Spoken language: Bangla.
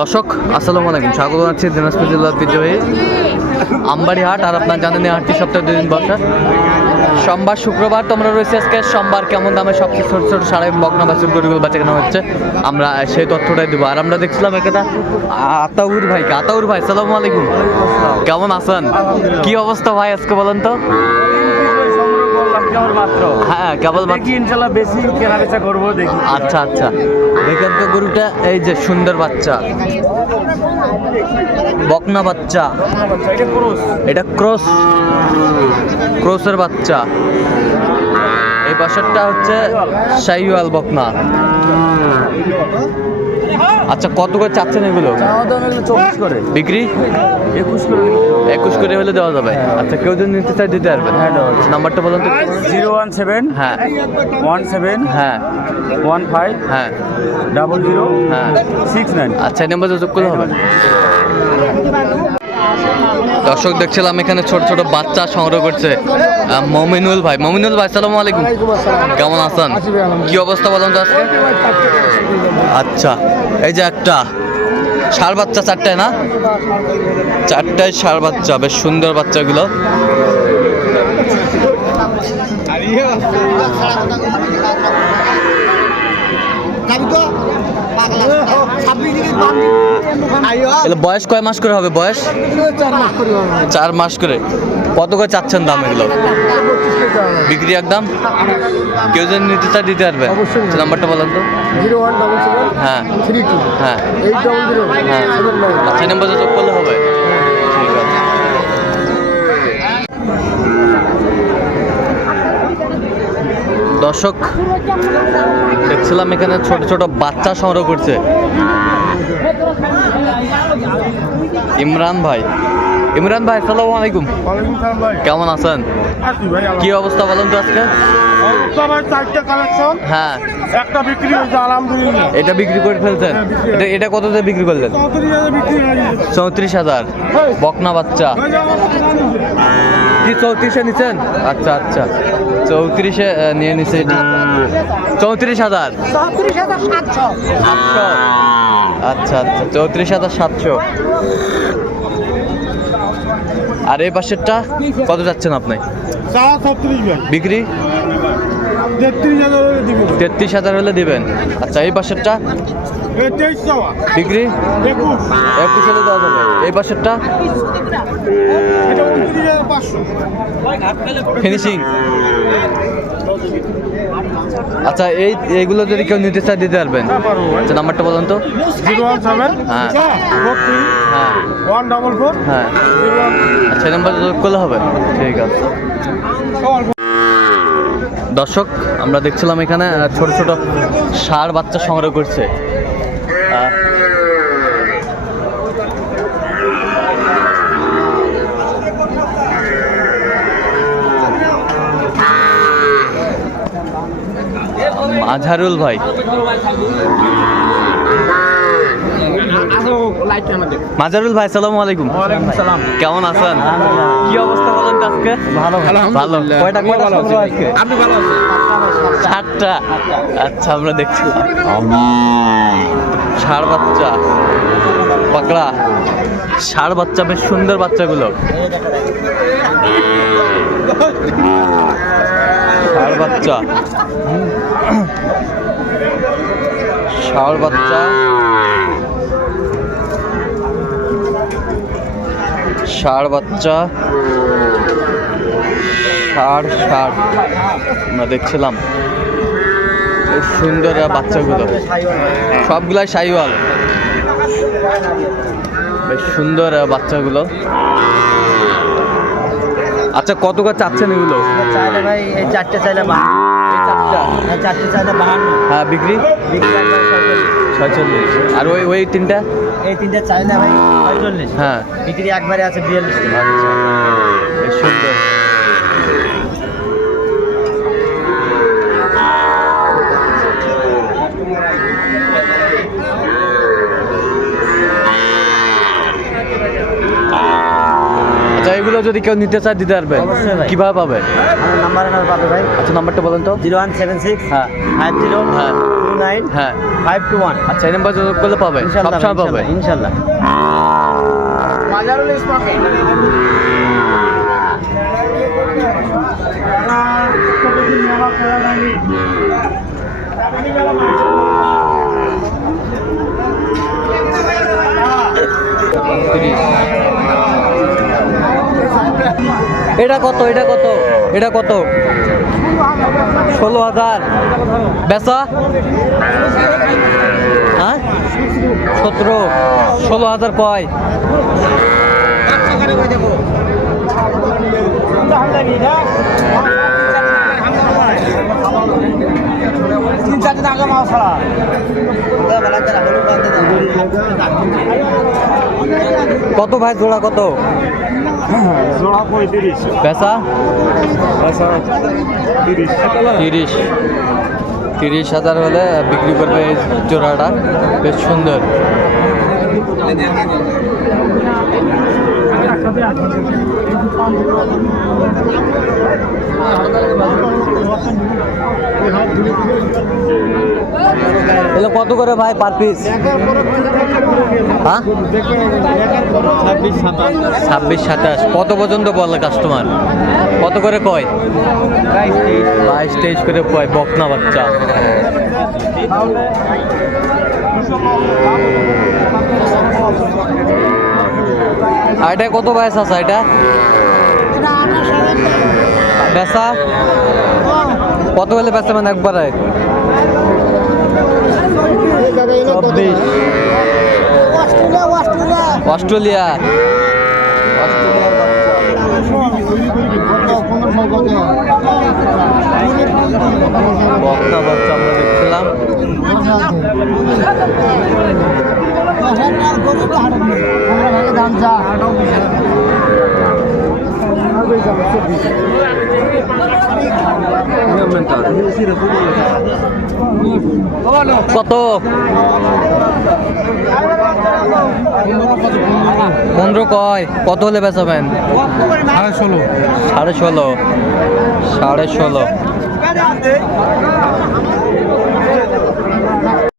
দর্শক আসসালামু আলাইকুম, স্বাগত জানাচ্ছি দিনাজপুর জেলার বিজয়ী আমবাড়ি হাট। আর আপনার জানেন এই হাটটি সপ্তাহে 2 দিন বসে, সোমবার শুক্রবার। তোমরা রয়েছে আজকে সোমবার কেমন দামে সবচেয়ে ছোট ছোট সাড়ে বকনা বাছুর গরুগুলো বেচা কেনা হচ্ছে, আমরা সেই তথ্যটাই দেবো। আর আমরা দেখছিলাম একটা আতাউর ভাইকে। আতাউর ভাই আসসালামু আলাইকুম, কেমন আছেন? কি অবস্থা ভাই আজকে বলেন তো? হ্যাঁ কেবল ইনশাল্লাহ বেশি কেনা বেচা করবো দেখি। আচ্ছা আচ্ছা, দেখেন তো গরুটা, এই যে সুন্দর বাচ্চা, বকনা বাচ্চা, এটা ক্রস, ক্রসের বাচ্চা। এই বাসারটা হচ্ছে শাহিওয়াল বকনা। আচ্ছা, কত করে চাচ্ছেন এগুলো? 24 করে বিক্রি 21 করে 21 করে হলে দেওয়া যাবে। আচ্ছা, কেউ যদি নিতে চাই দিতে পারবেন? হ্যাঁ, নাম্বারটা বলুন তো। 017 হ্যাঁ 17 হ্যাঁ 15 হ্যাঁ 00 হ্যাঁ 69। আচ্ছা, এই নাম্বার যোগ করলে হবে। দর্শক দেখছিলাম এখানে ছোট ছোট বাচ্চা সংগ্রহ করছে মমিনুল ভাই। মমিনুল ভাই আসসালামু আলাইকুম, কেমন আছেন? কি অবস্থা বলেন তো আজকে? আচ্ছা, এই যে একটা ষাঁড় বাচ্চা, চারটায় না? চারটায় ষাঁড় বাচ্চা, বেশ সুন্দর বাচ্চাগুলো। বয়স কয় মাস করে হবে? বয়স 4 মাস করে। কত করে চাচ্ছেন দাম এগুলো? বিক্রি একদম? কেউ যদি নিতে চায় দিতে পারবে? নাম্বারটা বলেন তো। 0177 হ্যাঁ 32 হ্যাঁ 800 হ্যাঁ 79। আচ্ছা, নাম্বারটা যোগ করলে হবে। ঠিক আছে। দর্শক দেখছিলাম এখানে ছোট ছোট বাচ্চা সংগ্রহ করছে ইমরান ভাই। ইমরান ভাই আসসালামু আলাইকুম, কেমন আছেন? কি অবস্থা বলেন তো আজকে? হ্যাঁ, একটা বিক্রি হয়েছে আলহামদুলিল্লাহ। এটা বিক্রি করে ফেলছেন? এটা কত দিয়ে বিক্রি করলেন? 34,000। বকনা বাচ্চা কি 34-এ নিচ্ছেন? আচ্ছা আচ্ছা, 34-এ নিয়ে নিছে এটি। 34,000। আচ্ছা আচ্ছা, 34,700। আর এই পাশেরটা কত যাচ্ছেন আপনি? বিক্রি 33,000 হলে দিবেন। আচ্ছা, এই পাশেরটা বিক্রি 21 হলে দেওয়া যাবে। এই পাশেরটা ফিনিশিং। আচ্ছা, এইগুলো যদি কেউ নিতে চায় দিতে পারবেন? আচ্ছা, নাম্বারটা বলুন তো। 017 হ্যাঁ 43 হ্যাঁ 144 হ্যাঁ। আচ্ছা, এই নাম্বার যোগ করলে হবে। ঠিক আছে। দর্শক আমরা দেখছিলাম এখানে ছোট ছোট ষাঁড় বাচ্চা সংগ্রহ করছে। আজহারুল ভাই। মাজারুল ভাই আসসালামু আলাইকুম, কেমন আছেন? কি অবস্থা বলেন তো আজকে? ভালো ভালো। কয়টা সংগ্রহ আজকে? আপনি ভালো আছেন? 7টা। আচ্ছা, আমরা দেখছিলাম ষাঁড় বাচ্চা, পাকড়া ষাঁড় বাচ্চা, বেশ সুন্দর বাচ্চাগুলো। ষাঁড় বাচ্চা, ষাঁড় বাচ্চা, ষাঁড় বাচ্চা, ষাঁড় ষাঁড় আমরা দেখছিলাম বেশ সুন্দর বাচ্চাগুলো, সবগুলাই শাহিওয়াল, বেশ সুন্দর বাচ্চাগুলো। আচ্ছা, কত করে চাচ্ছেন এগুলো? চাইলে ভাই এই 4টে চাইলে 4টে চাইলে 52। হ্যাঁ, বিক্রি 46। আর ওই তিনটা? এই 3টে চাইলে ভাই 45। হ্যাঁ, বিক্রি একবারে আছে 42। আচ্ছা, বেশ সুন্দর। আচ্ছা, এগুলো যদি কেউ নিতে চায় দিতে পারবে? অবশ্যই ভাই। কিভাবে পাবে? আমার নাম্বার পাবে ভাই। আচ্ছা, নাম্বারটা বলেন তো। 0176 হ্যাঁ 50 হ্যাঁ 029 হ্যাঁ 521 আচ্ছা এই নাম্বার যোগাযোগ করলে পাবে সবসময় পাবে ইনশাল্লাহ এটা কত এটা কত এটা কত 16,000 বেচা হ্যাঁ 17 16,000 কয় কত ভাই জোড়া কত জোড়া 35 বেচা আচ্ছা 30 30,000 হলে বিক্রি করবে এই জোড়াটা বেশ সুন্দর এগুলো কত করে ভাই পার পিস হ্যাঁ 26-27 কত পর্যন্ত বলে কাস্টমার কত করে কয় 22-23 করে কয় বকনা বাচ্চা আর এটা কত বয়স আছে এটা বেচা কত হলে বেচা মানে একবারে 24 অস্ট্রেলিয়া বকনা বাচ্চা আমরা দেখছিলাম কত 15 কয় কত হলে বেচাবেন 16.5 16.5